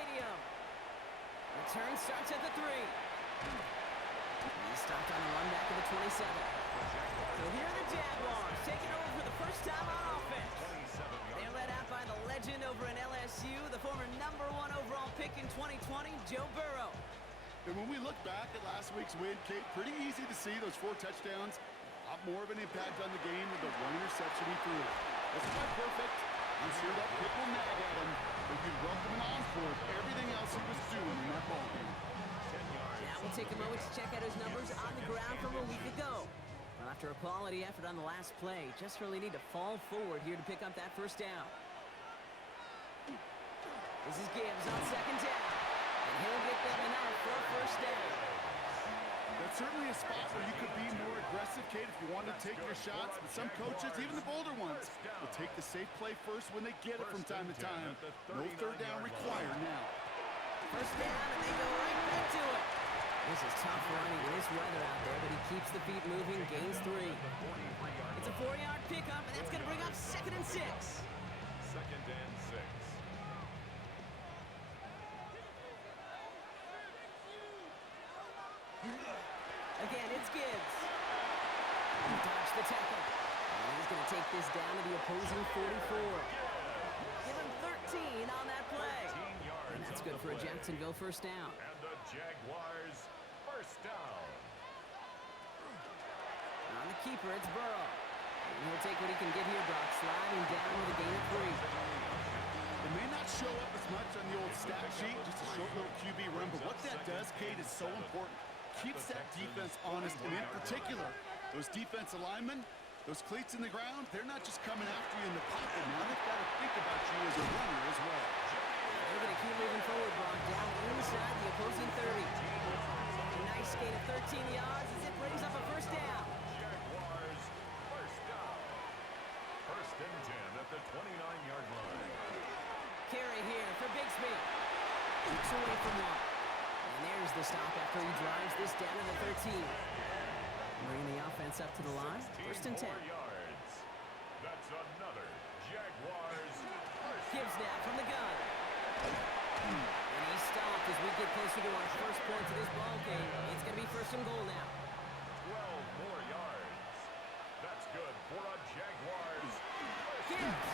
Stadium. Return starts at the 3. He stopped on the run back of the 27. So here are the Jaguars taking over for the first time on offense. They're led out by the legend over in LSU, the former #1 overall pick in 2020, Joe Burrow. And when we look back at last week's win, Kate, pretty easy to see those 4 touchdowns. A lot more of an impact on the game with the 1 interception he threw. That's quite perfect. I'm sure that pick will nag at him, but you'd welcome him on for everything else he was doing in that ball game. Now we'll take a moment to check out his numbers on the ground from a week ago. Well, after a quality effort on the last play, just really need to fall forward here to pick up that first down. This is Gibbs on 2nd down, and he'll get them enough for a first down. That's certainly a spot where you could be more aggressive, Kate, if you wanted to take your shots. But some coaches, even the bolder ones, will take the safe play first when they get it from time to time. No 3rd down required now. First down, and they go right back to it. This is tough running in this weather out there, but he keeps the feet moving, gains 3. It's a 4-yard pickup, and that's going to bring up 2nd and 6. 2nd and 6. Again, it's Gibbs. He dodged the tackle. And he's going to take this down to the opposing 44. Give him 13 on that play. And that's good for a Jacksonville first down. And the Jaguars first down. On the keeper, it's Burrow. And he'll take what he can get here, Brock, sliding down with a gain of 3. It may not show up as much on the old stat sheet, just a short little QB run, but what that does, Kate, is so important. Keeps that defense honest, and in particular, those defensive linemen, those cleats in the ground, they're not just coming after you in the pocket. Now they've got to think about you as a runner as well. They're going to keep moving forward, Brock, down inside the opposing 30. A nice gain of 13 yards as it brings up a first down. Jaguars first down. 1st and 10 at the 29-yard line. Carry here for Bigsby. Keeps away from 1. And there's the stop after he drives this down to the 13. Bringing the offense up to the line. 1st and 10. Yards. That's another Jaguars first Gibbs now from the gun. And he's stopped as we get closer to our first point of this ball game. It's going to be 1st and goal now. 12 more yards. That's good for a Jaguars. Gibbs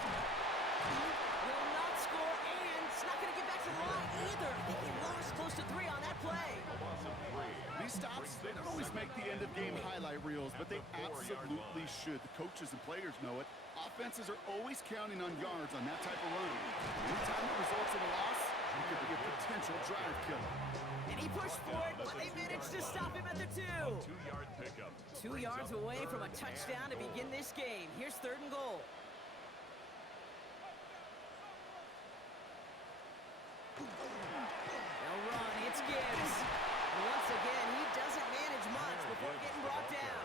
will not score, and it's not going to get back to the line either. I think he lost close to 3 on that play. These stops, they don't always make the end-of-game highlight reels, but they absolutely should. The coaches and players know it. Offenses are always counting on yards on that type of run. Anytime it results in a loss, it could be a potential drive killer. And he pushed for it, but they managed to stop him at the 2. 2-yard pickup. 2 yards away from a touchdown to begin this game. Here's 3rd and goal. They'll run. It's Gibbs. And once again, he doesn't manage much before getting brought down.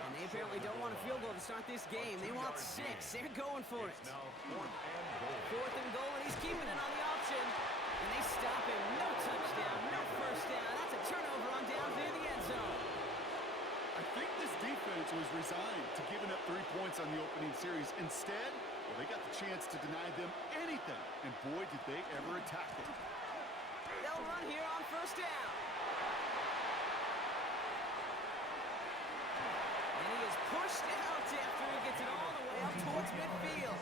And they apparently don't want a field goal to start this game. They want 6. They're going for it. Now 4th 4th and goal. and goal, and he's keeping it on the option. And they stop him. No touchdown, no first down. That's a turnover on down near the end zone. I think this defense was resigned to giving up 3 points on the opening series. Instead, well, they got the chance to deny them anything. And boy, did they ever attack it. They'll run here on 1st down. And he is pushed out after he gets it all the way up towards midfield.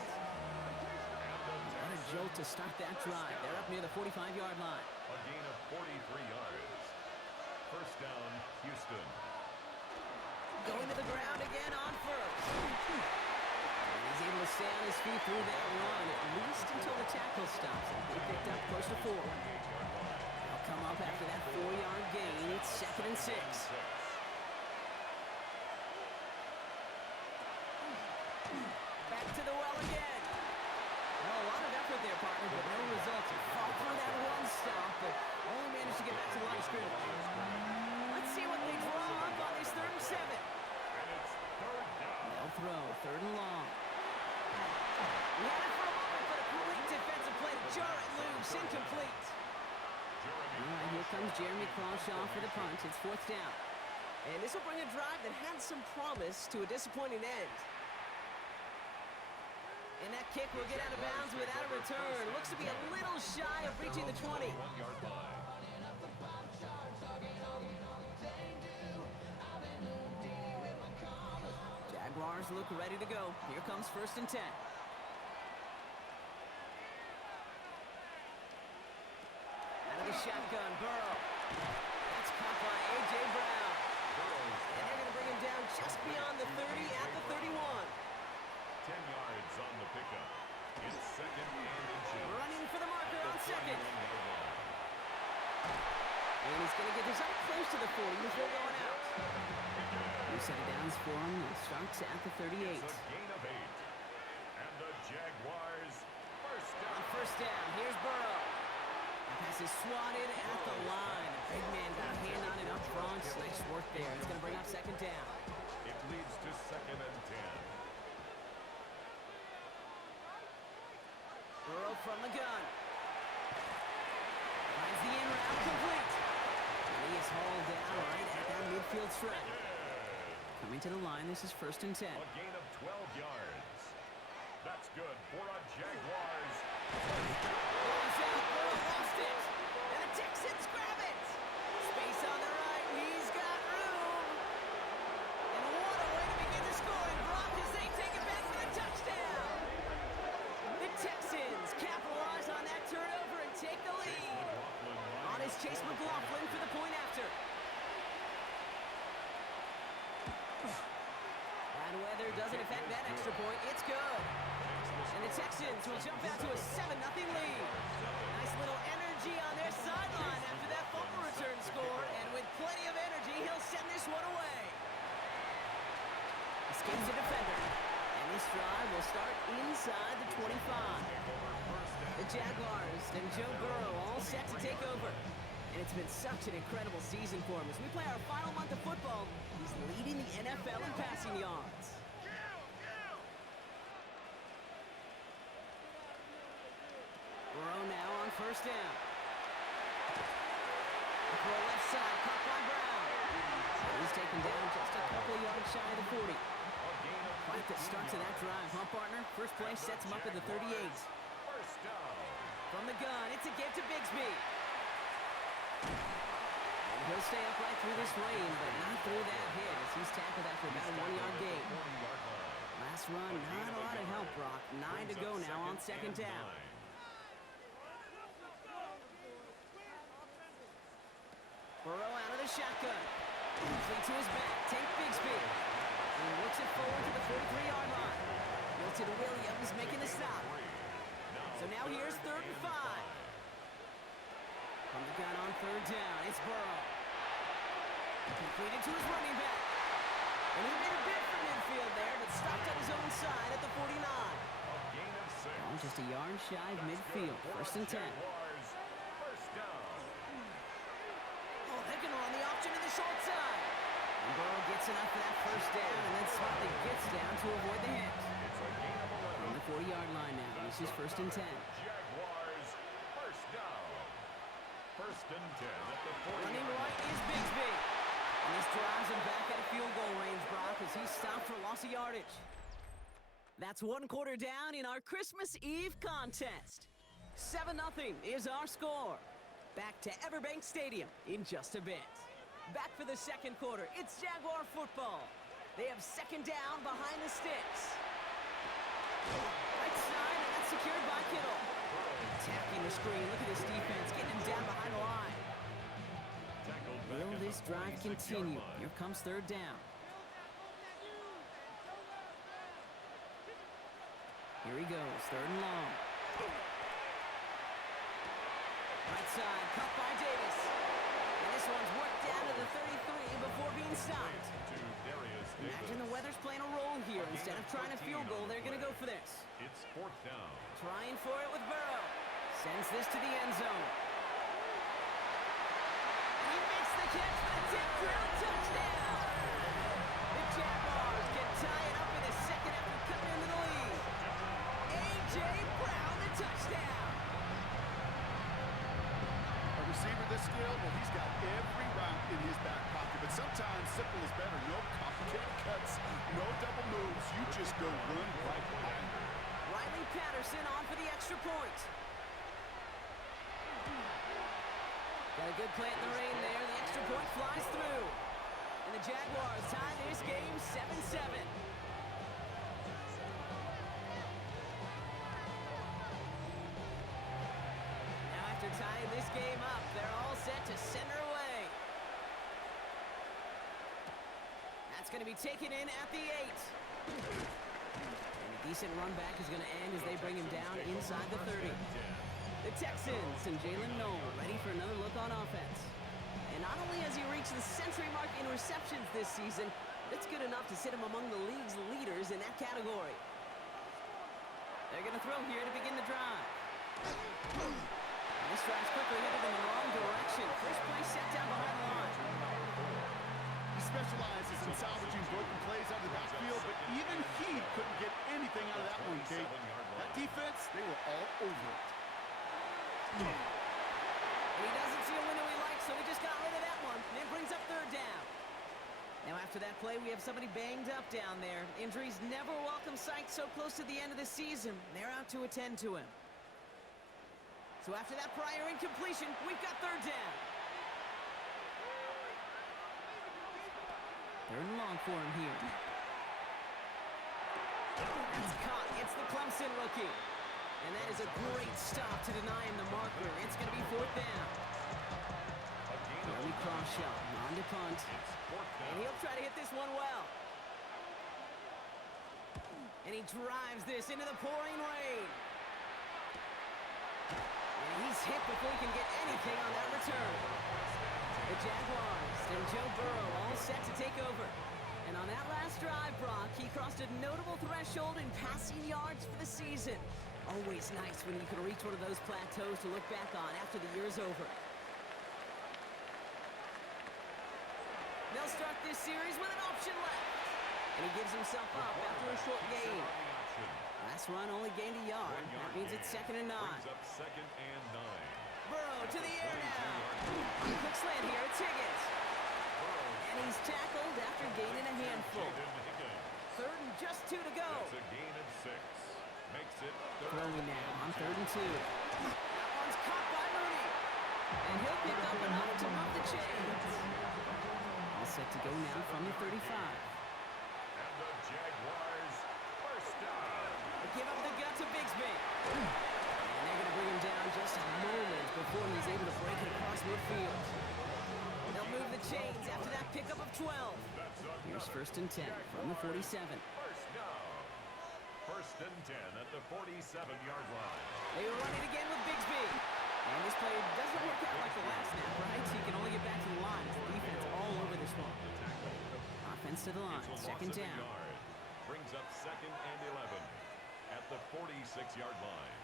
What a jolt to start that drive. They're up near the 45-yard line. A gain of 43 yards. First down, Houston. Going to the ground again on 1st. And he's able to stay on his feet through that run, at least until the tackle stops him. They picked up close to 4. They'll come up after that 4-yard gain. It's 2nd and 6. Back to the well again. Well, a lot of effort there, partner, but no results. He fought through that one stop, but only managed to get back to the line of scrimmage. Let's see what they draw up on this 3rd and 7. And it's 3rd down. They'll throw, 3rd and long. He had it for a moment, but a great defensive play to jar it loose, incomplete. All right, here comes Jeremy Crawshaw for the punt. It's 4th down. And this will bring a drive that had some promise to a disappointing end. And that kick will get out of bounds without a return. Looks to be a little shy of reaching the 20. 1-yard line. Jaguars look ready to go. Here comes 1st and 10. Out of the shotgun, Burrow. That's caught by A.J. Brown. And they're going to bring him down just beyond the 30 at the 31. 10 yards on the pickup. It's 2nd and inches. Running for the marker on 2nd. And he's going to get this up close to the 40 before going out. New set of downs for him. It starts at the 38. It's a gain of 8. And the Jaguars first On down. 1st down, here's Burrow. That pass is swatted at the line. Big man got a hand on it up front. Nice work there. It's going to bring up 2nd down. It leads to 2nd and 10. Burrow from the gun. Finds the in route complete. And he is hauled down right at that midfield stripe. Coming to the line, this is 1st and 10. A gain of 12 yards. That's good for a Jaguars. Goes out, Burrow lost it. And the Texans grab it. Space on the right, he's got room. And what a way to begin the scoring block as they take it back for the touchdown. The Texans capitalize on that turnover and take the lead. On is Chase McLaughlin for the point after. Bad weather doesn't affect that extra point. It's good. And the Texans will jump out to a 7-0 lead. Nice little energy on their sideline after that fumble return score. And with plenty of energy, he'll send this one away. Escapes the defender. And this drive will start inside the 25. The Jaguars and Joe Burrow all set to take over. And it's been such an incredible season for him. As we play our final month of football, he's leading the NFL in passing yards. Burrow now on 1st down. The throw left side, caught by Brown. He's taken down just a couple of yards shy of the 40. Quite the start to that drive, huh, partner? First play sets him up at the 38. First down. From the gun, it's a give to Bigsby. And he'll stay upright through this lane, but not through that hit as he's tackled after about a 1-yard gain. 40-yard line. Last run, not a lot of help, Brock. 9 to go now on 2nd down. Burrow out of the shotgun. Complete to his back. Take Bigsby. And he looks it forward to the 43-yard line. Milton Williams making the stop. So now here's 3rd and 5. From the gun on 3rd down, it's Burrow. Completed to his running back. And he made a bid for midfield there, but stopped on his own side at the 49. A gain of 6. Well, just a yard shy of midfield. 1st and 10. Jaguars first down. Oh, they're going to run the option to the short side. And Burrow gets enough for that 1st down, and then smartly gets down to avoid the hit. It's a gain of 11. On the 40-yard line now, this is 1st and 10. Jaguars first down. 1st and 10 at the 40. Running right is Bigsby. And this drives him back at a field goal range, Brock, as he's stopped for loss of yardage. That's 1 quarter down in our Christmas Eve contest. 7-0 is our score. Back to Everbank Stadium in just a bit. Back for the 2nd quarter. It's Jaguar football. They have 2nd down behind the sticks. Right side, and that's secured by Kittle. Attacking the screen. Look at this defense, getting him down behind the line. Will this drive continue? Here comes 3rd down. Here he goes, 3rd and long. Right side, cut by Davis. And this one's worked down to the 33 before being stopped. Imagine the weather's playing a role here. Instead of trying a field goal, they're going to go for this. It's 4th down. Trying for it with Burrow. Sends this to the end zone. And he makes the catch for the 10th round touchdown. The Jaguars can tie it up in the 2nd after cutting into the lead. A.J. Brown, the touchdown. A receiver this skilled, well, he's got every route in his back pocket. But sometimes simple is better. No complicated cuts, no double moves. You just go run right behind him. Riley Patterson on for the extra point. Got a good play in the rain there. The extra point flies through. And the Jaguars tie this game 7-7. Now after tying this game up, they're all set to center away. That's going to be taken in at the 8. And a decent run back is going to end as they bring him down inside the 30. The Texans and Jalen Noel ready for another look on offense. And not only has he reached the century mark in receptions this season, but it's good enough to sit him among the league's leaders in that category. They're going to throw here to begin the drive. And this drive's quickly headed in the wrong direction. First play set down behind the line. He specializes in salvaging broken plays out of the backfield, but even he couldn't get anything out of that one, Kate. That defense, they were all over it. And he doesn't see a window he likes, so he just got rid of that one. And it brings up third down. Now after that play, we have somebody banged up down there. Injuries never a welcome sight so close to the end of the season. They're out to attend to him. So after that prior incompletion, we've got third down. Third and long for him here. That's caught. It's the Clemson rookie. And that is a great stop to deny him the marker. It's going to be fourth down. Early cross shot. On to punt. And he'll try to hit this one well. And he drives this into the pouring rain. And he's hit before he can get anything on that return. The Jaguars and Joe Burrow all set to take over. And on that last drive, Brock, he crossed a notable threshold in passing yards for the season. Always nice when you can reach one of those plateaus to look back on after the year's over. They'll start this series with an option left. And he gives himself up after a short gain. Last run only gained a yard. That means it's 2nd and 9. Burrow to the air now. Quick slant here, it's Higgins. And he's tackled after gaining a handful. Third and just 2 to go. That's a gain of 6. Makes it throwing now on 3rd and 2. That one's caught by Mooney. And he'll pick up enough to move the chains. All set to go now from the 35. And the Jaguars first down. They give up the gut to Bigsby. And they're going to bring him down just a moment before he's able to break it across midfield. They'll move the chains after that pickup of 12. Here's 1st and 10 from the 47. First down. 1st and 10 at the 47-yard line. They run it again with Bigsby. And this play doesn't work out like the last snap, right? So he can only get back to the line. The defense all over this one. Offense to the line. 2nd down. Brings up 2nd and 11 at the 46-yard line.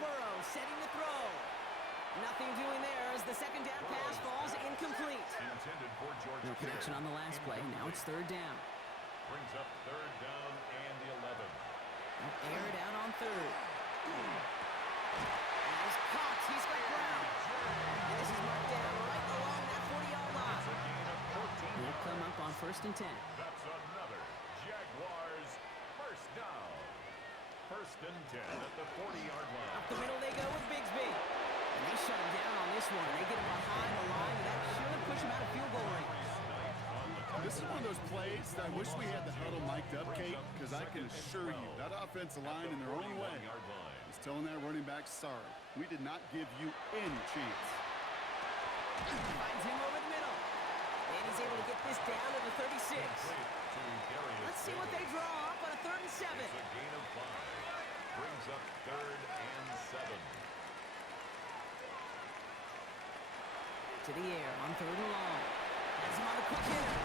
Burrow setting the throw. Nothing doing there as the 2nd down pass falls incomplete. Intended for George No connection on the last play. Now it's 3rd down. Brings up 3rd down and 11. Aired out on 3rd. And he's caught. He's got ground. And this is marked down right along that 40-yard line. That's a gain of 14. He'll come up on 1st and 10. That's another Jaguars first down. 1st and 10 at the 40-yard line. Up the middle they go with Bigsby. And they shut him down on this one. They get him behind the line, and that should push him out of field goal range. This is one of those plays that I wish we had the huddle mic'd up, Kate, because I can assure you that offensive line in their own way is telling that running back, sorry, we did not give you any chance. Finds him over the middle. And he's able to get this down to the 36. Let's see what they draw up on a 3rd and 7. It's a gain of 5. Brings up 3rd and 7. To the air on 3rd and long. Has him on the quick hitter.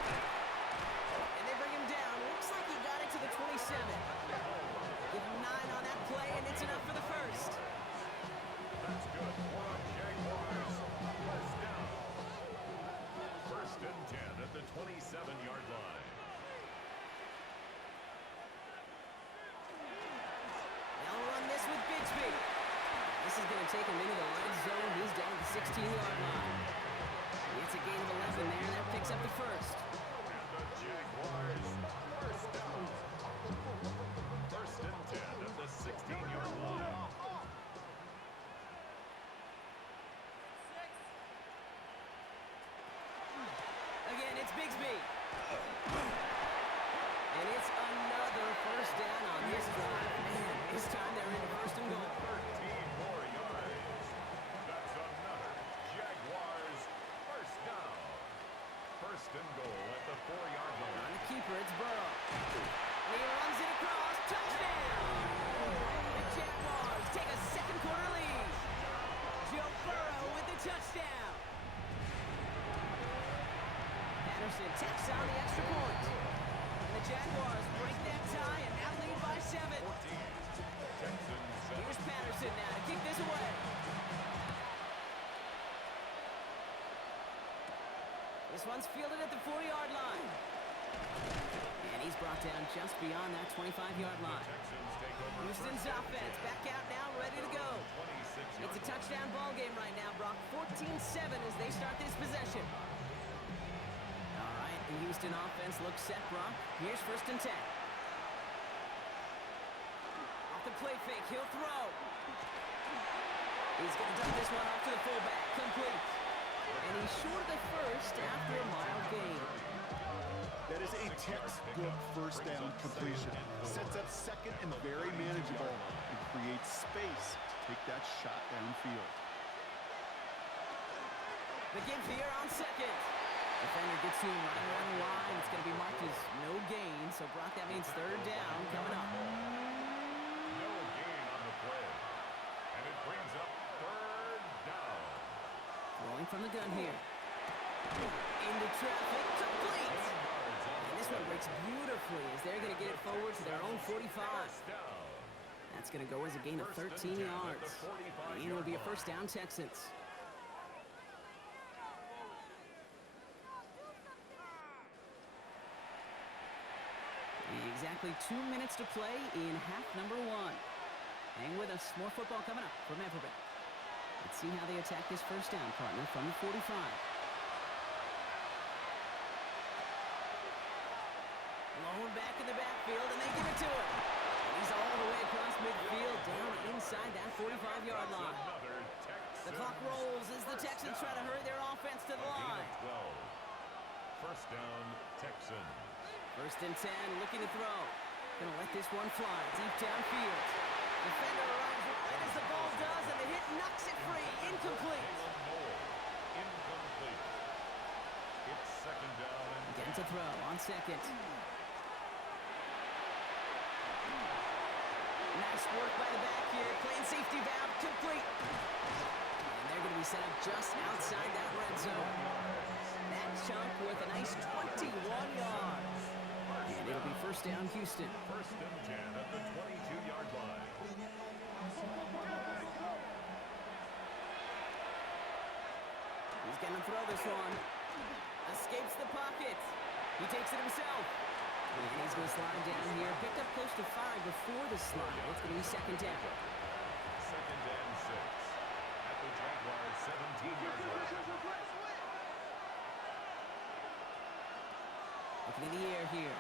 And they bring him down. Looks like he got it to the 27. Give him 9 on that play, and it's enough for the first. That's good for a Jaguars first down. 1st and 10 at the 27-yard line. They'll run this with Bigsby. This is going to take him into the red zone. He's down at the 16-yard line. It's a gain of 11 there. That picks up the first. And the Jaguars first down. 1st and 10 at the 16-yard line. Again, it's Bigsby. And it's another first down on this drive. Man, this time they're in first and goal. 13 more yards. That's another Jaguars first down. First and goal at the 4-yard line. On the keeper, it's Burrow. And he runs it across. Touchdown! The Jaguars take a second quarter lead. Joe Burrow with the touchdown. Patterson takes on the extra point. And the Jaguars break that tie and now lead by 7. 14. Texans 7. Here's Patterson now to kick this away. This one's fielded at the 4-yard line. And he's brought down just beyond that 25-yard line. Texans take over. Houston's offense back out now, ready to go. 26 It's a touchdown ball game right now, Brock. 14-7 as they start this possession. All right, the Houston offense looks set, Brock. Here's first and 10. Off the play fake, he'll throw. He's going to dump this one off to the fullback. Complete. And he's short of the first after a mild gain. That is a textbook first down completion. Sets up second and very manageable and creates space to take that shot downfield. The give here on second. Defender gets to him right around the line. It's going to be marked as no gain. So, Brock, that means third down coming up. No gain on the play. And it brings up third down. Throwing from the gun here. Into traffic. Complete. And this one breaks beautifully as they're going to get it forward to their own 45. First down. That's going to go as a gain of 13 yards. And it'll be a first down, Texans. Exactly 2 minutes to play in half number 1. Hang with us. More football coming up from Everett. Let's see how they attack this first down, partner, from the 45. Blown back in the backfield, and they give it to him. And he's all the way across midfield, down inside that 45-yard line. The clock rolls as the Texans try to hurry their offense to the line. 12. First down, Texans. First and 10, looking to throw. Gonna let this one fly deep downfield. Defender runs right as the ball does, and the hit knocks it free. Incomplete. Incomplete. It's second down and Again to throw on second. Nice work by the back here. Playing safety valve complete. And they're going to be set up just outside that red zone. That chunk with a nice 21 yards. And it'll be first down, Houston. first and 10 at the 22-yard line. He's going to throw this one. Escapes the pocket. He takes it himself. And he's going to slide down here. Picked up close to 5 before the slide. It's going to be second down. Second and 6 at the Jaguars' 17-yard line. Looking in the air here.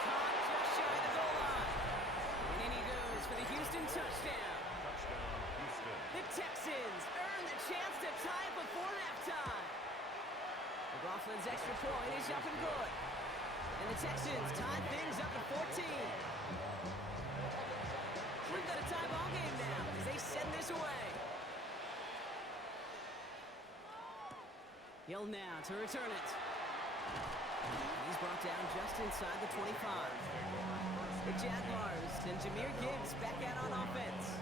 Caught just shy of the goal line. And in he goes for the Houston touchdown. Touchdown, Houston. The Texans earn the chance to tie it before halftime. McLaughlin's extra point is up and good. And the Texans tie things up at 14. We've got a tie ball game now as they send this away. Hill now to return it. He's brought down just inside the 25. The Jaguars and Jahmyr Gibbs back out on offense.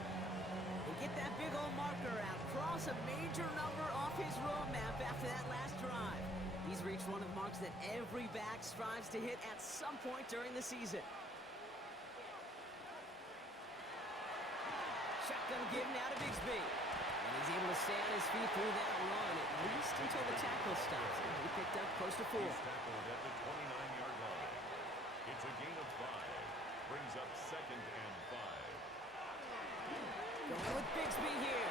They get that big old marker out, cross a major number off his roadmap after that last drive. He's reached one of the marks that every back strives to hit at some point during the season. Shotgun give now to Bigsby. And he's able to stay on his feet through that run, at least until the tackle stops him. He picked up close to 4. He's tackled at the 29-yard line. It's a gain of 5. Brings up second and 5. Going with Bigsby here.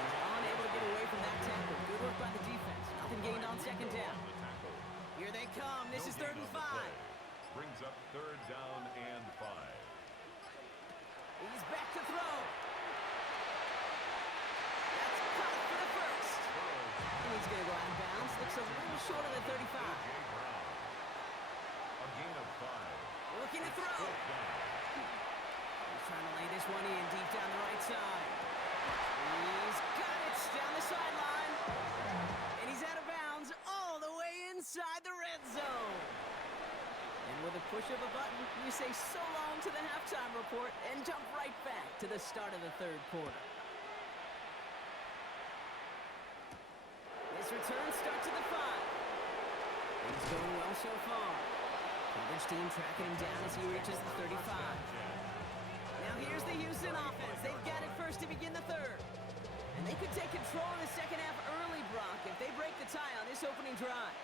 He's unable to get away from that tackle. Good work by the defense. Nothing gained on second down. The tackle. Here they come. This is third and 5. Brings up third down and 5. He's back to throw. That's caught for the first. And he's going to go out of bounds. Looks a little short of the 35. A gain of 5. Looking to throw. He's trying to lay this one in deep down the right side. He's got it down the sideline. And he's out of bounds all the way inside the red zone. And with a push of a button, you say so long to the halftime report and jump right back to the start of the third quarter. This return starts at the 5. He's going well so far. Coverage team tracking him down as he reaches the 35. Now here's the Houston offense. They've got it first to begin the third. And they could take control of the second half early, Brock, if they break the tie on this opening drive.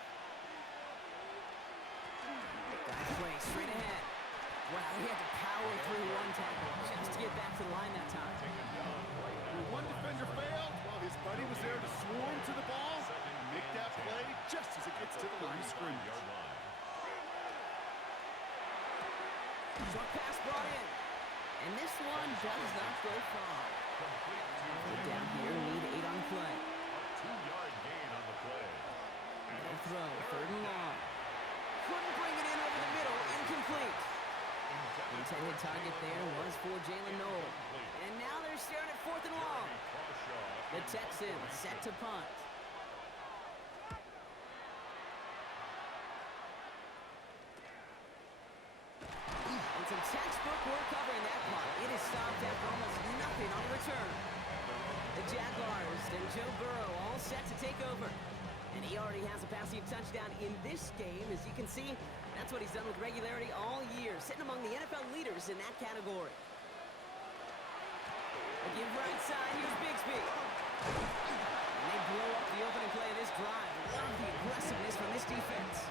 Dive play straight ahead. Wow, he had to power through one tackle just to get back to the line that time. One defender failed while his buddy was there to swarm to the ball and make that play just as it gets to the line of scrimmage. Short pass brought in. And this one does not go far. They're down here, lead 8 on play. A 2-yard gain on the play. No throw, third and long. Couldn't bring it in over the middle, incomplete. Intended target there was for Jalen Noel. And now they're staring at 4th and long. The Texans set to punt. And some textbook work covering that punt. It is stopped after almost nothing on the return. The Jaguars and Joe Burrow all set to take over. And he already has a passing touchdown in this game. As you can see, that's what he's done with regularity all year, sitting among the NFL leaders in that category. A give right side, here's Bigsby. And they blow up the opening play of this drive. Love the aggressiveness from this defense.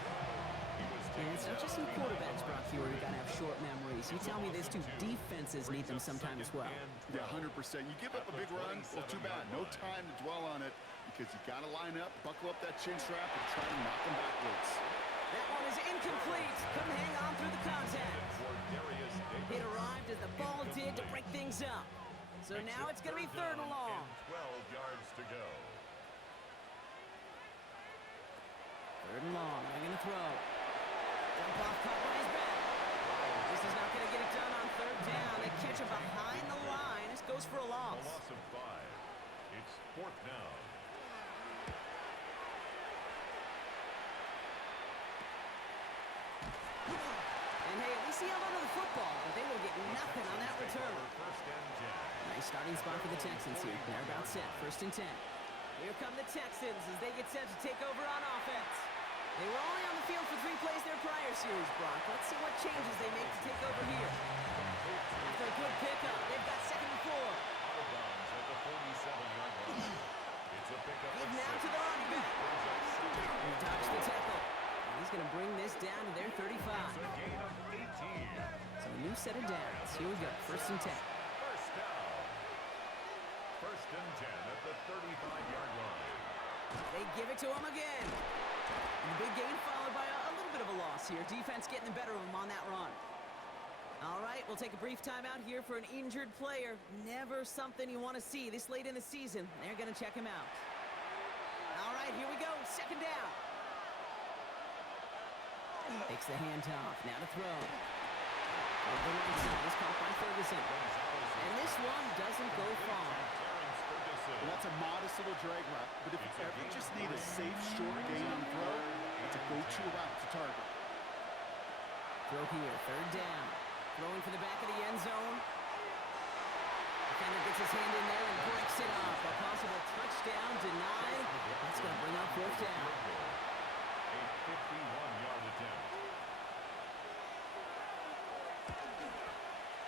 And it's not just some quarterbacks, Brock, here who got to have short memories. You tell me these two defenses need them sometime as well. Yeah, 100%. You give up a big run, well, too bad. No time to dwell on it because you got to line up, buckle up that chin strap, and try to knock them backwards. That one is incomplete. Couldn't hang on through the contact. It arrived as the ball did to break things up. So now it's going to be 3rd and long. 12 yards to go. 3rd and long. They're going to throw. Dump off caught by his back. This is not going to get it done on 3rd down. They catch him behind the line. This goes for a loss. A loss of 5. It's 4th down. And hey, at least he held onto the football, but they will get nothing on that return. Nice starting spot for the Texans here. They're about set. 1st and 10. Here come the Texans as they get set to take over on offense. They were only on the field for 3 plays their prior series, Brock. Let's see what changes they make to take over here. After a good pickup, they've got 2nd and 4. Out of bounds at the 47-yard line. It's a pickup. Give now to the running back. He dodged the tackle. And he's going to bring this down to their 35. It's a gain of 18. So a new set of downs. Here we go. 1st and 10. First down. 1st and 10 at the 35-yard line. They give it to him again. And the big gain followed by a little bit of a loss here. Defense getting the better of him on that run. All right, we'll take a brief timeout here for an injured player. Never something you want to see this late in the season. They're going to check him out. All right, here we go. 2nd down. Takes the handoff. Now to throw. Over the right side is caught by Ferguson. And this one doesn't go far. Well, that's a modest little drag route, but if you ever just need a safe, short gain on throw, it's a go-to route to target. Throw here, 3rd down. Throwing for the back of the end zone. Defender gets his hand in there and breaks it off. A possible touchdown denied. That's going to bring up 4th down. A 51-yard attempt.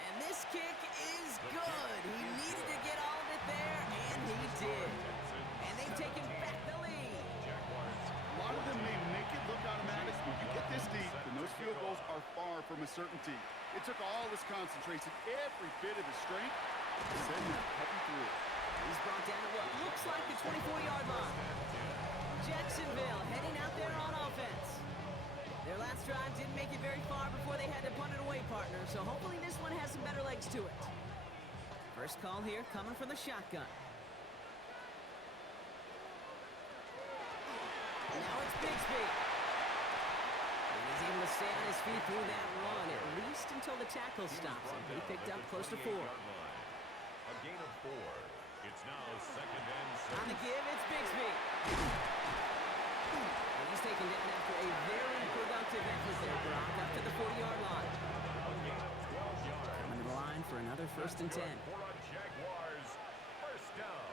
And this kick is good. He needed to get all of it there, and he did. And they've taken back the lead. A lot of them may make it look automatic, but you get this deep, and those field goals are far from a certainty. It took all his concentration, every bit of his strength, to send him cutting through. He's brought down at what looks like the 24-yard line. Jacksonville heading out there on offense. Their last drive didn't make it very far before they had to punt it away, partner, so hopefully this one has some better legs to it. First call here coming from the shotgun. Now it's Bigsby. And he's able to stay on his feet through that run, at least until the tackle stops him. He picked up close to 4. A gain of 4. It's now second and 6. On the give, it's Bigsby. And he's taken down after a very productive effort there, Brock, up to the 40-yard line. A gain of 12 yards. Coming to the line for another first and 10. For a Jaguars first down.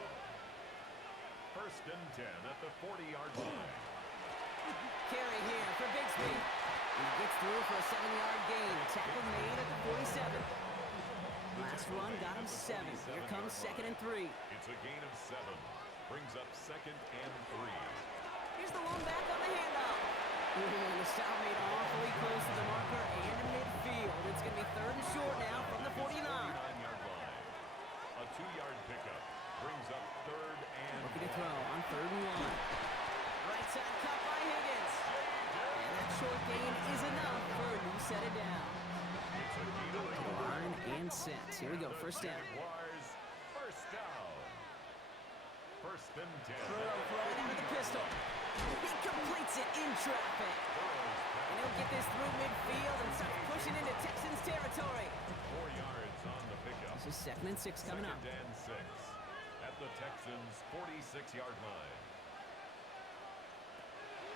First and 10 at the 40-yard line. Carry here for Bigsby. And he gets through for a 7-yard gain. Tackle made at the 47. Last run got him 7. Here comes second and 3. It's a gain of 7. Brings up second and 3. Here's the one back on the handoff. And the stop made awfully close to the marker and in midfield. It's going to be third and short now from the 49. 49-yard line. A 2-yard pickup brings up third and Looking to throw on third and 1. Right side cut by Higgins. And that short gain is enough for a new set it down. It's a gain of 8. Line and set. Here we go, first down. Jaguars first down. First and 10. Burrow throwing out of the pistol. He completes it in traffic. And he'll get this through midfield and starts pushing into Texans territory. 4 yards on the pickup. This is second and 6 coming up. Second and 6 at the Texans' 46-yard line.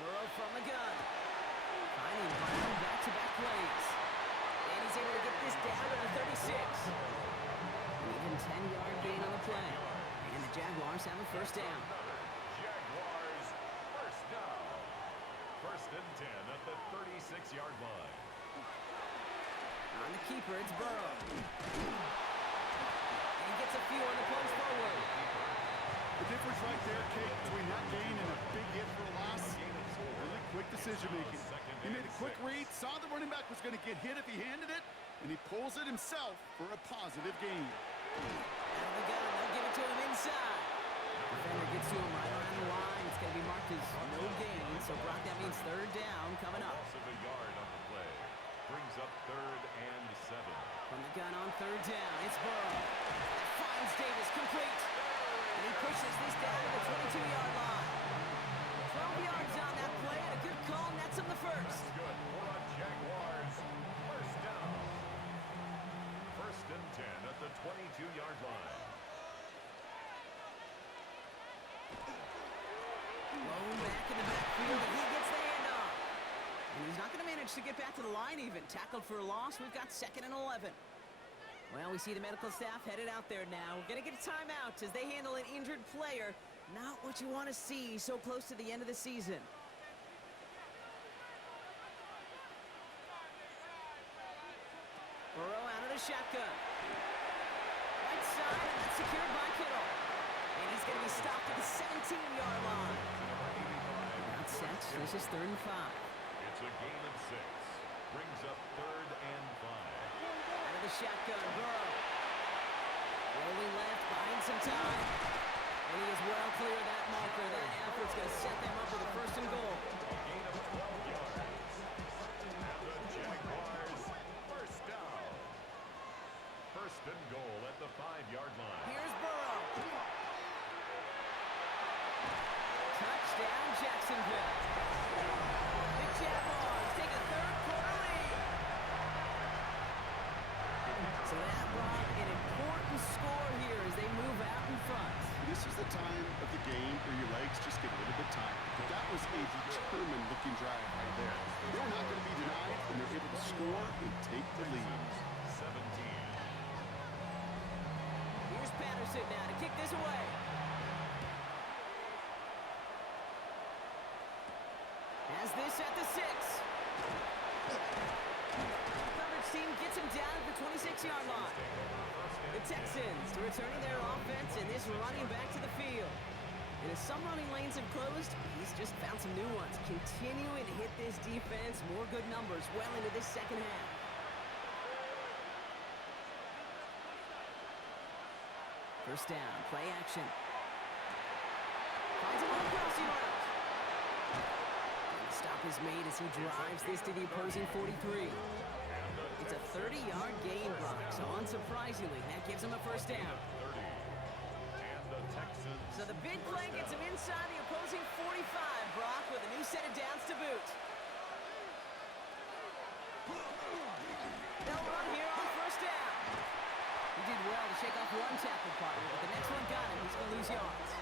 Burrow from the gun. Finding Brown back-to-back plays. And he's able to get this down to the 36. An even 10-yard gain on the play. And the Jaguars have a first down. Jaguars first down. First and 10 at the 36-yard line. On the keeper, it's Burrow. And he gets a few on the punch forward. The difference right there, Kate, between that gain and a big hit for a loss, really quick decision-making. He made a quick read, saw the running back was going to get hit if he handed it, and he pulls it himself for a positive gain. Out of the gun, they'll give it to him inside. Defender gets to him right around the line. It's going to be marked as no gain, so Brock, that means third down coming up. Loss of a yard on the play. Brings up third and 7. From the gun on third down, it's Burrow. That finds Davis complete. And he pushes this down to the 22-yard line. 12 yards on that play, and a good call nets him the first. Good for a Jaguars first down. First and 10 at the 22-yard line. Blown back in the backfield, and he gets the handoff. And he's not going to manage to get back to the line even. Tackled for a loss. We've got second and 11. Well, we see the medical staff headed out there now. We're going to get a timeout as they handle an injured player. Not what you want to see so close to the end of the season. Burrow out of the shotgun. Right side, and that's secured by Kittle. And he's going to be stopped at the 17-yard line. Not set. This is third and 5. It's a gain of 6. Brings up third and 5. Out of the shotgun, Burrow. Rolling left, buying some time. And he is well clear of that marker. That effort's going to set them up with a first and goal. A gain of 12 yards. And the Jaguars first down. First and goal at the 5-yard line. Here's Burrow. Touchdown, Jacksonville. The Jaguars take a third-quarter lead. So that brought an important score here as they move out in front. This is the time of the game where your legs just get a little bit tired. But that was a determined-looking drive right there. They're not going to be denied, and they're able to score and take the lead. 17. Here's Patterson now to kick this away. Has this at the 6. Coverage team gets him down at the 26-yard line. The Texans returning their offense and this running back to the field. And as some running lanes have closed, he's just found some new ones. Continuing to hit this defense, more good numbers well into this second half. First down, play action. Finds him on the crossing route. And the stop is made as he drives this to the opposing 43. It's a 30-yard gain, Brock. So unsurprisingly, that gives him a first down. 30. And the Texans. So the big play gets him inside the opposing 45, Brock, with a new set of downs to boot. They'll run here on first down. He did well to shake off one tackle partner, but the next one got him. He's going to lose yards.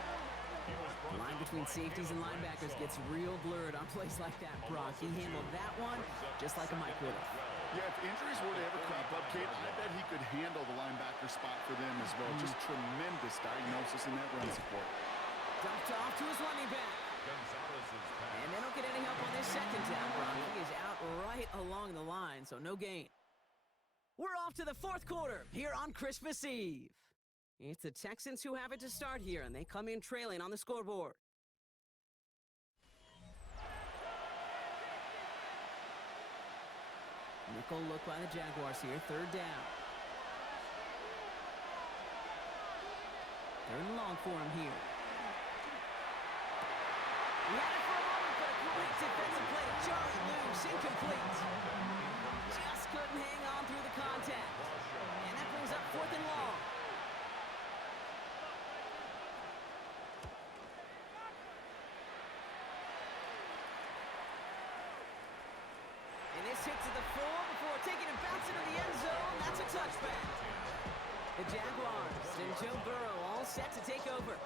The line between safeties and linebackers gets real blurred on plays like that, Brock. He handled that one just like a mic would have. Yeah, if injuries were to ever crop up, Kate, I bet he could handle the linebacker spot for them as well. Just tremendous diagnosis in that run support. Dumped off to his running back. And they don't get any help on this second down, Brock. He is out right along the line, so no gain. We're off to the fourth quarter here on Christmas Eve. It's the Texans who have it to start here, and they come in trailing on the scoreboard. Nickel look by the Jaguars here, third down. Third and long for him here. He had it for a moment, but a great defensive play to Charlie loose, incomplete. Just couldn't hang on through the contact. And that brings up fourth and long. And this hit to the floor before taking a bounce into the end zone. That's a touchback. The Jaguars and Joe Burrow all set to take over.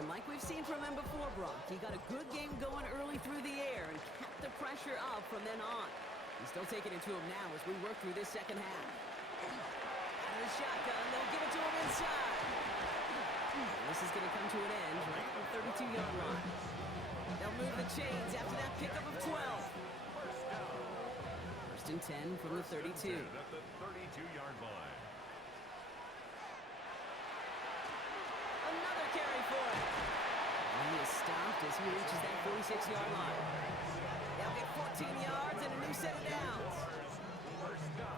And like we've seen from him before, Brock, he got a good game going early through the air and kept the pressure up from then on. He's still taking it to him now as we work through this second half. Out of the shotgun, they'll give it to him inside. And this is going to come to an end right at the 32-yard line. They'll move the chains after that pickup of 12. First and 10 from the 32. At the 32-yard line. Another carry for him. And he is stopped as he reaches that 46-yard line. They'll get 14 yards and a new set of downs.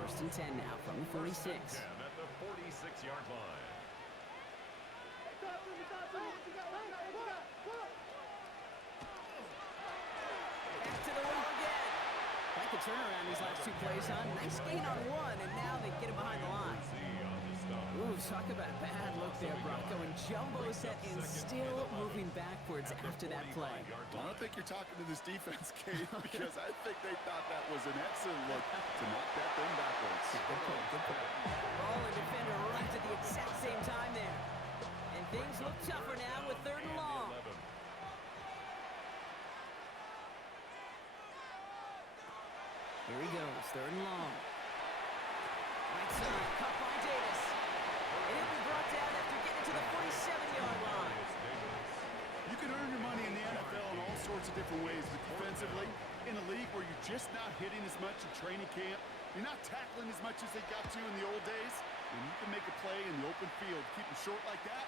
First and 10 now from the 46. At the 46-yard line. Back to the wall again. Quite the turnaround these last two plays, huh? Nice gain on one, and now they get him behind the line. Ooh, talk about a bad look there, Brock. Going jumbo set and still moving backwards after that play. I don't think you're talking to this defense, Kate, because I think they thought that was an excellent look to knock that thing backwards. Good pull, good pull. Ball and defender right at the exact same time there. And things look tougher now with third and long. Here he goes, third and long. Right side, cut by Davis. And he'll be brought down after getting to the 47-yard line. You can earn your money in the NFL in all sorts of different ways, but defensively, in a league where you're just not hitting as much in training camp, you're not tackling as much as they got to in the old days, and you can make a play in the open field, keep them short like that,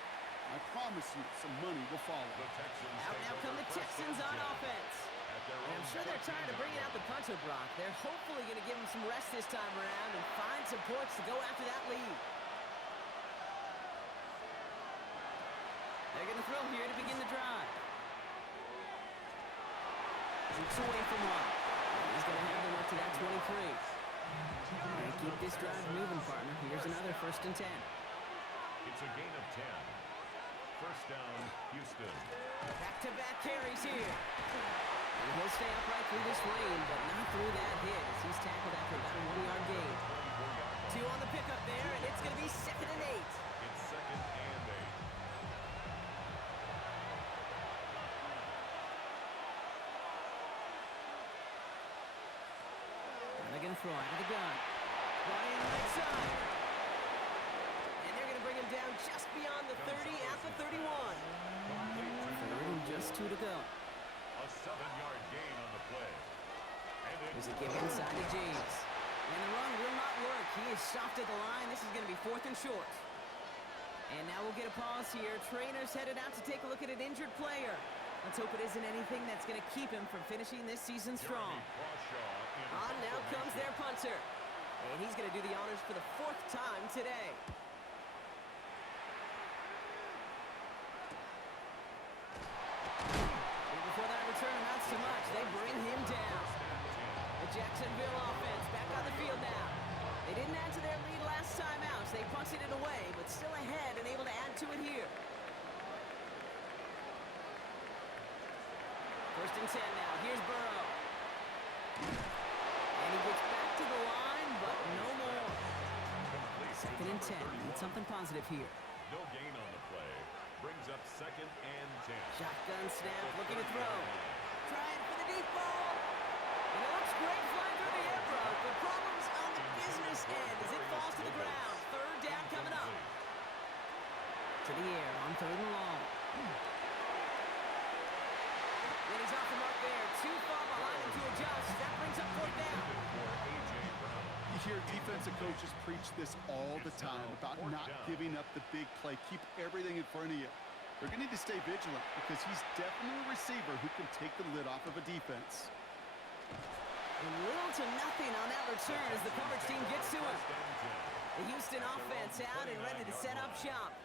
I promise you some money will follow. Out now come the Texans on offense. And I'm sure they're tired of bringing out the punter, Brock. They're hopefully going to give him some rest this time around and find some points to go after that lead. They're going to throw here to begin the drive. Keeps away from one. He's going to have them up to that 23. And keep this drive moving, partner. Here's another first and 10. It's a gain of 10. First down, Houston. Back-to-back carries here. And he'll stay upright through this rain, but not through that hit as he's tackled after about a 1-yard gain. 2 on the pickup there, and it's going to be 2nd and 8. It's 2nd and 8. And they're going to throw out of the gun. Brought in right side. And they're going to bring him down just beyond the 30 at the 31. Third and just 2 to go. A 7-yard gain on the play. There's a give inside to James. And the run will not work. He is stopped at the line. This is going to be 4th and short. And now we'll get a pause here. Trainers headed out to take a look at an injured player. Let's hope it isn't anything that's going to keep him from finishing this season strong. On now comes their punter. And he's going to do the honors for the 4th time today. And before that return amounts to much, they bring him down. The Jacksonville offense back on the field now. They didn't add to their lead last time out, so they punted it away, but still ahead and able to add to it here. First and 10 now. Here's Burrow. And he gets back to the line, but no more. Second and 10. Need something positive here. No gain on the play. Brings up second and 10. Shotgun snap, looking to throw. Trying for the deep ball. And it looks great flying through the air, bro. The problem's on the business end as it falls to the ground. Third down coming up. To the air on third and long. And he's off the mark there. Too far behind him to adjust. That brings up fourth down. You hear defensive coaches preach this all the time about not giving up the big play. Keep everything in front of you. They're going to need to stay vigilant because he's definitely a receiver who can take the lid off of a defense. Little to nothing on that return as the coverage team gets to him. The Houston offense out and ready to set up shop.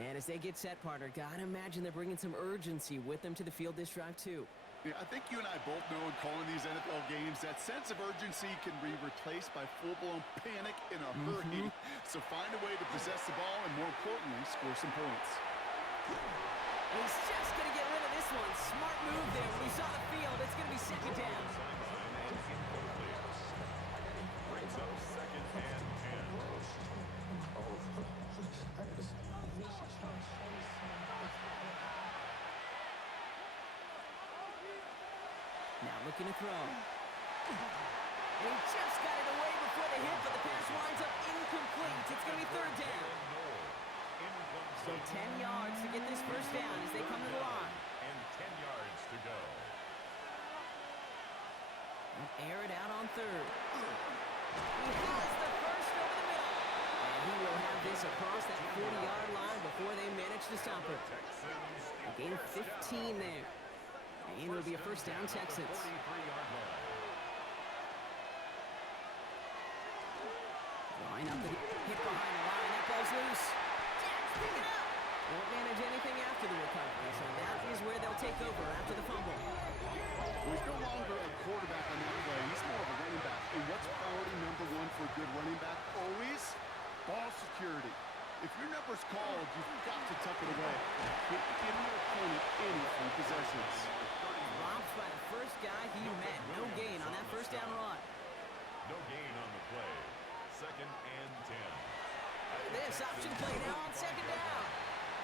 And as they get set, partner, gotta imagine they're bringing some urgency with them to the field this drive, too. Yeah, I think you and I both know in calling these NFL games that sense of urgency can be replaced by full-blown panic in a hurry. So find a way to possess the ball and, more importantly, score some points. He's just going to get rid of this one. Smart move there. When he saw the field, it's going to be second down. Brings up second and 10. Now looking to throw. And he just got it away before the hit, but the pass winds up incomplete. It's going to be third down. So 10 yards to get this first down as they come to the line. And 10 yards to go. And air it out on third. He has the first over the middle. And he will have this across that 40-yard line before they manage to stop it. A gain of 15 there. And it'll be a first down, Texans. 43-yard line. Line up the hit behind the line. That ball's loose. JAX pick it up. Won't manage anything after the recovery, so that is where they'll take over after the fumble. He's no longer a quarterback on that play. He's more of a running back. And what's priority number one for a good running back? Always ball security. If your number's called, you've got to tuck it away. Can't give your opponent any free possessions. Dropped by the first guy he met. No gain on that first down run. No gain on the play. Second and 10. This option play now on second down.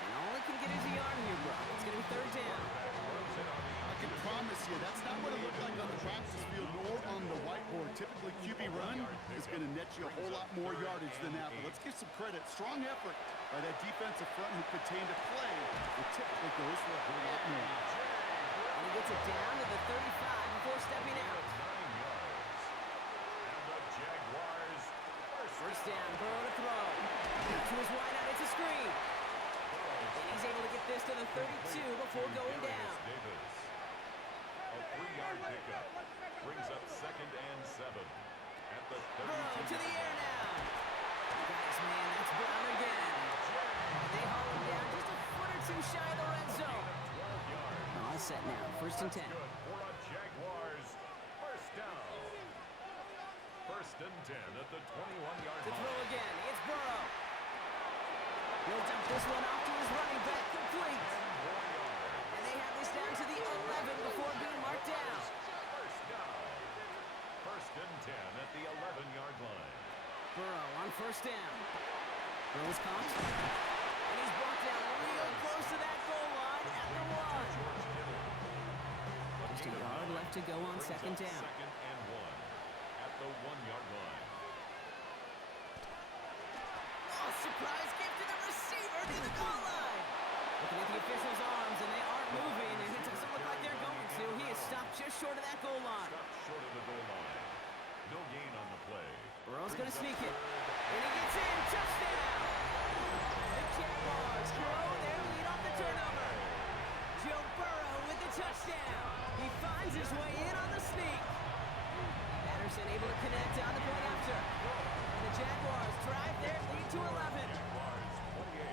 And all he can get is a yard here, bro. It's going to be third down. I can promise you, that's not what it looked like on the practice field nor on the whiteboard. Typically, QB run is going to net you a whole lot more yardage than that. But let's give some credit. Strong effort by that defensive front who contained a play that typically goes for a whole lot more. And he gets it down to the 35 before stepping out. 9 yards. And the Jaguars First down, Burrow to throw. To his wide out, it's a screen. And he's able to get this to the 32 before going down. Davis. A 3-yard pickup. Brings up second and 7. At the 32. Burrow to the air now. Guys, man, that's Brown again. They haul him down just a foot or two shy of the red zone. 12 yards. All set now, first and 10. Good for a Jaguars first down. First and 10 at the 21-yard To line. throw again, it's Burrow. He'll dump this one off to his running back, complete. And they have this down to the 11 before being marked down. First down. First and 10 at the 11-yard line. Burrow on first down. Burrow's caught. And he's brought down real close to that goal line at the 1. Just a yard left to go on second down. Second and 1 at the 1-yard line. Oh, surprise gift to the receiver to the goal line. Looking at the official's arms, and they aren't moving, and it doesn't look like they're going to. He is stopped just short of that goal line. Stopped short of the goal line. No gain on the play. Burrow's going to sneak it. And he gets in. Touchdown. The Jaguars grow their lead off the turnover. Joe Burrow with the touchdown. He finds his way in on the sneak. Patterson able to connect on the point after. And the Jaguars drive their lead to 11. Jaguars 28.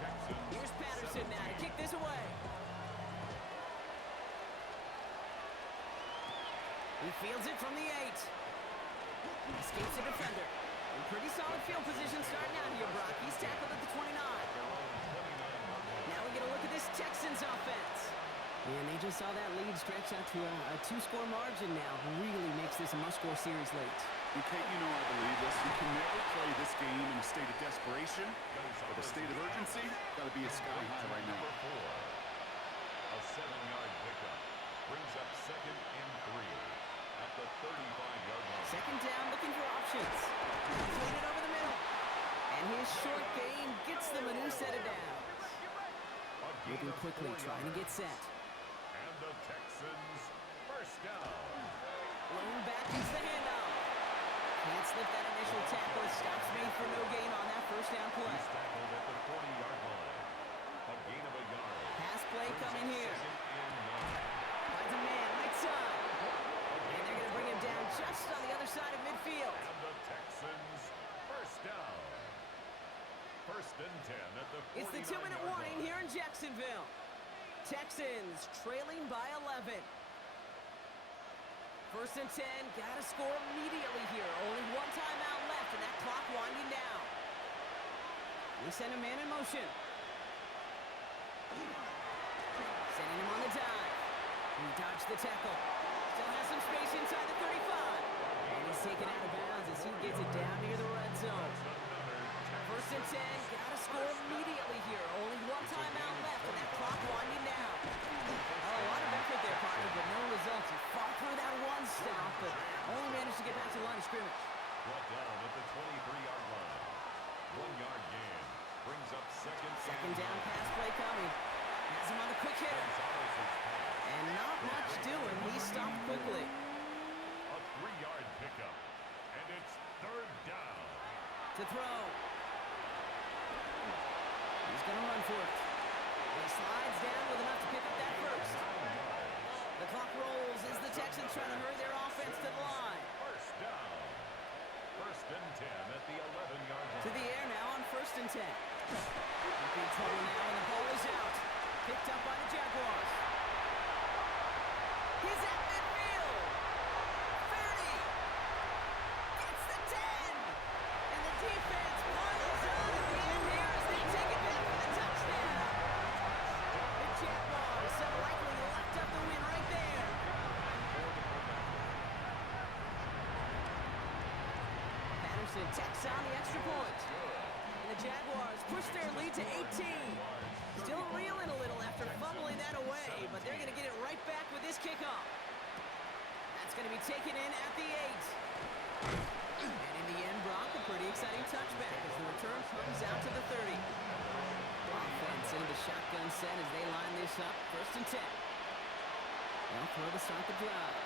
Texans. Here's Patterson now to kick this away. He fields it from the 8. Escapes the defender. In pretty solid field position starting out here, Brock. He's tackled at the 29. Now we get a look at this Texans offense. And they just saw that lead stretch out to a two-score margin now. Really makes this a must-score series late. And Kate, you know I believe this. You can never play this game in a state of desperation, but a state of urgency got to be at sky high right now. A 7-yard pickup brings up 2nd and 3 at the 35-yard line. Second down, looking for options. Playing it over the middle. And his short game gets them a new set of downs. Moving quickly, trying to get set. And the Texans first down. Blown back is the handoff. Can't slip that initial tackle. Stops made for no gain on that first down play. He's tackled at the 40-yard line. A gain of a yard. Pass play coming here. 2nd and 9. Finds a man right side. And they're going to bring him down just on the other side of midfield. And the Texans first down. 1st and 10 at the 49-yard line. It's the 2-minute warning here in Jacksonville. Texans trailing by 11. 1st and 10, gotta score immediately here. Only one timeout left, and that clock winding down. We send a man in motion. Sending him on the dive. He dodged the tackle. Still has some space inside the 35. And he's taken out of bounds as he gets it down near the red zone. 1st and 10, gotta score immediately here. Only one timeout left, and that clock winding down. Oh, a lot of effort there, partner, but no results. He fought through that one stop, but only managed to get back to the line of scrimmage. Brought down at the 23-yard line. 1-yard gain brings up 2nd. Second down pass play coming. Has him on the quick hitter. And not much doing. He stopped quickly. A 3-yard pickup. And it's 3rd down. To throw. He's going to run for it. He slides down with enough to pick up that first. The clock rolls as the Texans trying to hurry their offense to the line. First down. 1st and 10 at the 11-yard line. To the air now on 1st and 10. Big trouble now, and the ball is out. Picked up by the Jaguars. He's at midfield. 30. Gets the 10. And the defense piles on at the end here as they take it back for the touchdown. The Jaguars have likely locked up the win right there. Patterson tacks on the extra point. And the Jaguars push their lead to 18. Still reeling a little after fumbling that away, but they're going to get it right back with this kickoff. That's going to be taken in at the 8. And in the end, Brock, a pretty exciting touchback as the return comes out to the 30. Offense in the shotgun set as they line this up. 1st and 10. They'll throw to start the drive.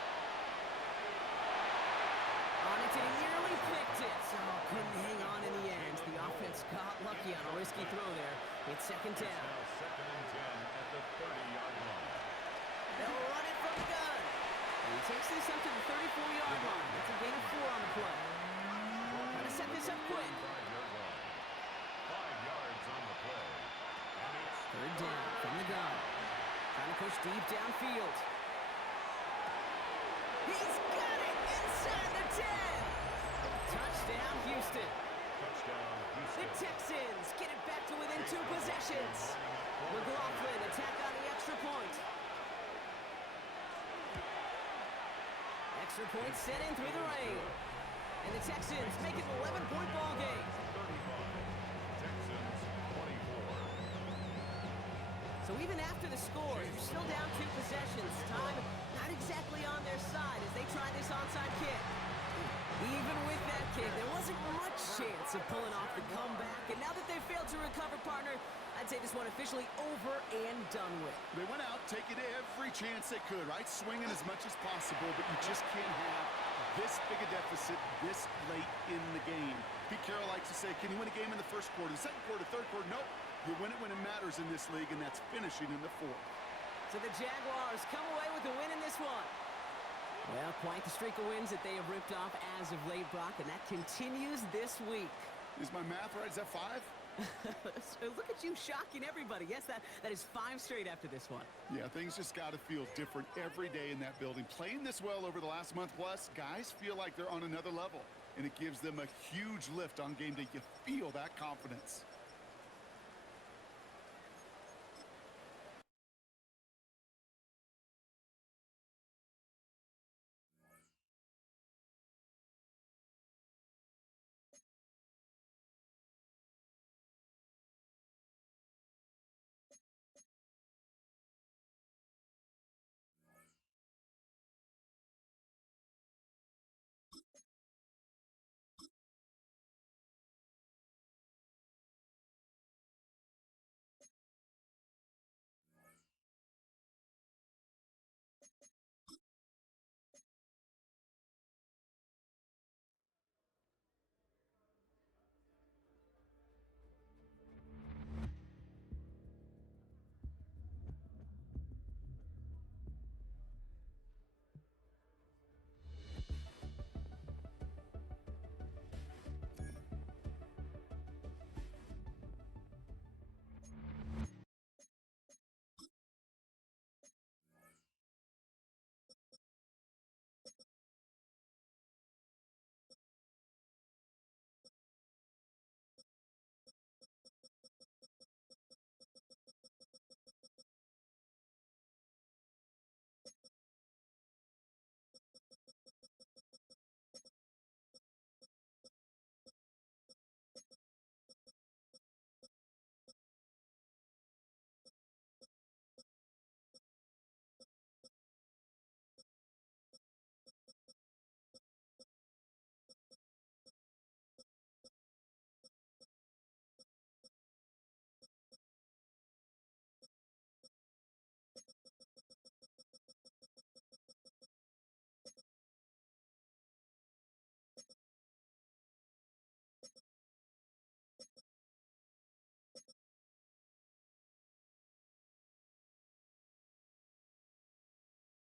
On it, and he nearly picked it. So couldn't hang on in the end. The offense got lucky on a risky throw there. It's 2nd down. Now 2nd and 10 at the 30-yard line. They'll run it from the gun. And he takes this up to the 34-yard line. That's a gain of 4 on the play. Trying to set this up quick. 5-yard line. 5 yards on the play. And it's 3rd down from the gun. Trying to push deep downfield. He's got it inside the 10. Touchdown, Houston. touchdown, The Houston. Texans get it back to within 2 possessions. McLaughlin attack on the extra point. Extra point set in through the rain. And the Texans make it an 11-point ball game. 35. Texans 24. So even after the score, you're still down 2 possessions. Time not exactly on their side as they try this onside kick. Even with that kick, there wasn't much chance of pulling off the comeback. And now that they've failed to recover, partner, I'd say this one officially over and done with. They went out taking every chance they could, right? Swinging as much as possible, but you just can't have this big a deficit this late in the game. Pete Carroll likes to say, can you win a game in the first quarter, second quarter, third quarter? Nope. You win it when it matters in this league, and that's finishing in the fourth. So the Jaguars come away with the win in this one. Well, quite the streak of wins that they have ripped off as of late, Brock, and that continues this week. Is my math right? Is that 5? So look at you shocking everybody. Yes, that is 5 straight after this one. Yeah, things just got to feel different every day in that building. Playing this well over the last month plus, guys feel like they're on another level. and it gives them a huge lift on game day. You feel that confidence.